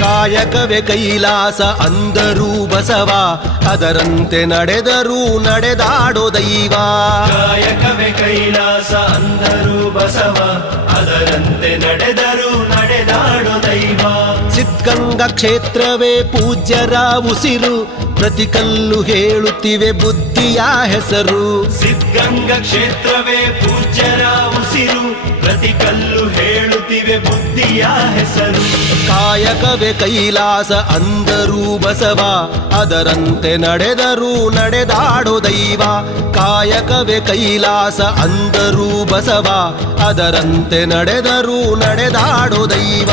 ಕಾಯಕವೇ ಕೈಲಾಸ ಅಂದರೂ ಬಸವ, ಅದರಂತೆ ನಡೆದರೂ ನಡೆದಾಡೋ ದೈವ. ಕಾಯಕವೇ ಕೈಲಾಸ ಅಂದರೂ ಬಸವ, ಅದರಂತೆ ನಡೆದರೂ ನಡೆದಾಡೋ ದೈವ. ಸಿದ್ಧಗಂಗಾ ಕ್ಷೇತ್ರವೇ ಪೂಜ್ಯರ ಉಸಿರು, ಪ್ರತಿ ಕಲ್ಲು ಹೇಳುತ್ತಿವೆ ಬುದ್ಧಿಯ ಹೆಸರು. ಸಿದ್ಧಗಂಗಾ ಕ್ಷೇತ್ರವೇ ಪೂಜ್ಯರ ಉಸಿರು, ಪ್ರತಿ ಕಲ್ಲು ಹೇಳುತ್ತಿವೆ ಬುದ್ಧಿಯ ಹೆಸರು. ಕಾಯಕವೇ ಕೈಲಾಸ ಅಂದರೂ ಬಸವ, ಅದರಂತೆ ನಡೆದರೂ ನಡೆದಾಡೋ ದೈವ. ಕಾಯಕವೇ ಕೈಲಾಸ ಅಂದರೂ ಬಸವ, ಅದರಂತೆ ನಡೆದರೂ ನಡೆದಾಡೋ ದೈವ.